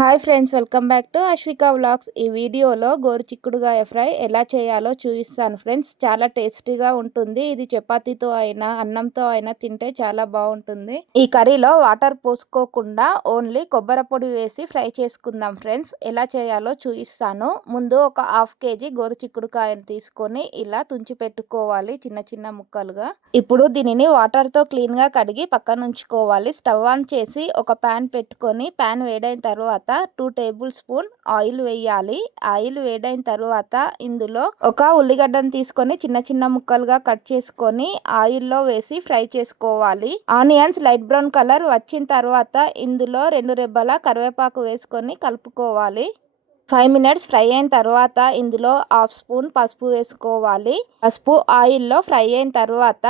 Hi friends welcome back to Ashwika vlogs. ఈ వీడియోలో గోరుచిక్కుడుగాయ fry ఎలా చేయాలో చూపిస్తాను ఫ్రెండ్స్. చాలా టేస్టీగా ఉంటుంది. ఇది చపాతీతో అయినా అన్నంతో అయినా తింటే చాలా బాగుంటుంది. ఈ కర్రీలో వాటర్ పోసుకోకుండా ఓన్లీ కొబ్బరి పొడి వేసి ఫ్రై చేసుకుందాం ఫ్రెండ్స్. ఎలా చేయాలో చూపిస్తాను. ముందు ఒక హాఫ్ కేజీ గోరుచిక్కుడుకాయను తీసుకొని ఇలా తుంచి పెట్టుకోవాలి చిన్న చిన్న ముక్కలుగా. ఇప్పుడు దీనిని వాటర్తో క్లీన్గా కడిగి పక్కన ఉంచుకోవాలి. స్టవ్ ఆన్ చేసి ఒక ప్యాన్ పెట్టుకొని ప్యాన్ వేడైన తర్వాత తర్వాత టూ టేబుల్ స్పూన్ ఆయిల్ వేయాలి. ఆయిల్ వేడైన తర్వాత ఇందులో ఒక ఉల్లిగడ్డను తీసుకొని చిన్న చిన్న ముక్కలుగా కట్ చేసుకొని ఆయిల్లో వేసి ఫ్రై చేసుకోవాలి. ఆనియన్స్ లైట్ బ్రౌన్ కలర్ వచ్చిన తర్వాత ఇందులో రెండు రెబ్బల కరివేపాకు వేసుకొని కలుపుకోవాలి. ఫైవ్ మినిట్స్ ఫ్రై అయిన తర్వాత ఇందులో హాఫ్ స్పూన్ పసుపు వేసుకోవాలి. పసుపు ఆయిల్లో ఫ్రై అయిన తర్వాత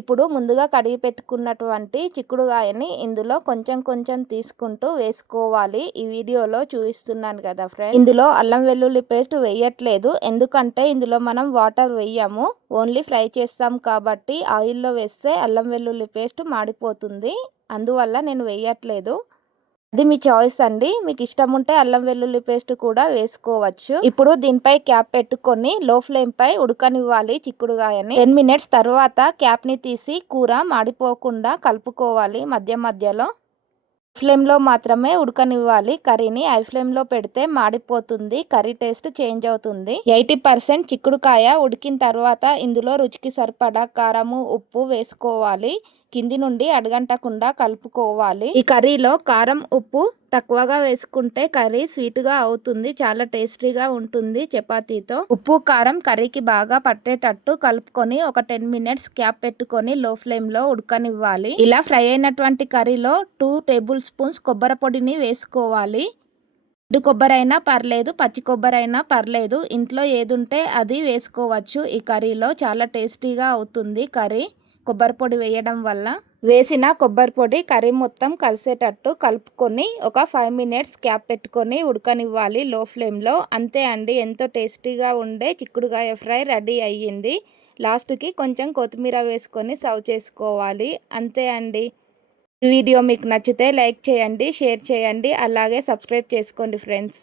ఇప్పుడు ముందుగా కడిగి పెట్టుకున్నటువంటి చిక్కుడుగాయని ఇందులో కొంచెం కొంచెం తీసుకుంటూ వేసుకోవాలి. ఈ వీడియోలో చూపిస్తున్నాను కదా ఫ్రెండ్ ఇందులో అల్లం వెల్లుల్లి పేస్ట్ వేయట్లేదు. ఎందుకంటే ఇందులో మనం వాటర్ వేయము. ఓన్లీ ఫ్రై చేస్తాం కాబట్టి ఆయిల్లో వేస్తే అల్లం వెల్లుల్లి పేస్ట్ మాడిపోతుంది. అందువల్ల నేను వేయట్లేదు. అది మీ చాయిస్ అండి. మీకు ఇష్టం ఉంటే అల్లం వెల్లుల్లి పేస్ట్ కూడా వేసుకోవచ్చు. ఇప్పుడు దీనిపై క్యాప్ పెట్టుకొని లో ఫ్లేమ్ పై ఉడకనివ్వాలి చిక్కుడుగాయని. టెన్ మినిట్స్ తర్వాత క్యాప్ని తీసి కూర మాడిపోకుండా కలుపుకోవాలి మధ్య మధ్యలో. ఫ్లేమ్లో మాత్రమే ఉడకనివ్వాలి. కర్రీని హై ఫ్లేమ్లో పెడితే మాడిపోతుంది. కర్రీ టేస్ట్ చేంజ్ అవుతుంది. ఎయిటీ పర్సెంట్ చిక్కుడుకాయ ఉడికిన తర్వాత ఇందులో రుచికి సరిపడా కారము ఉప్పు వేసుకోవాలి. కింది నుండి అడగంటకుండా కలుపుకోవాలి. ఈ కర్రీలో కారం ఉప్పు తక్కువగా వేసుకుంటే కర్రీ స్వీట్గా అవుతుంది చాలా టేస్టీగా ఉంటుంది చపాతీతో. ఉప్పు కారం కర్రీకి బాగా పట్టేటట్టు కలుపుకొని ఒక టెన్ మినిట్స్ క్యాప్ పెట్టుకొని లో ఫ్లేమ్లో ఉడకనివ్వాలి. ఇలా ఫ్రై అయినటువంటి కర్రీలో టూ టేబుల్ స్పూన్స్ కొబ్బరి పొడిని వేసుకోవాలి. ఎండు కొబ్బరి అయినా పర్లేదు పచ్చి కొబ్బరి అయినా పర్లేదు. ఇంట్లో ఏది ఉంటే అది వేసుకోవచ్చు. ఈ కర్రీలో చాలా టేస్టీగా అవుతుంది కర్రీ. కొబ్బరి పొడి వేయడం వల్ల వేసిన కొబ్బరి పొడి కర్రీ మొత్తం కలిసేటట్టు కలుపుకొని ఒక ఫైవ్ మినిట్స్ క్యాప్ పెట్టుకొని ఉడకనివ్వాలి లో ఫ్లేమ్లో. అంతే అండి ఎంతో టేస్టీగా ఉండే చిక్కుడుకాయ ఫ్రై రెడీ అయ్యింది. లాస్ట్కి కొంచెం కొత్తిమీర వేసుకొని సర్వ్ చేసుకోవాలి. అంతే అండి. వీడియో మీకు నచ్చితే లైక్ చేయండి షేర్ చేయండి అలాగే సబ్స్క్రైబ్ చేసుకోండి ఫ్రెండ్స్.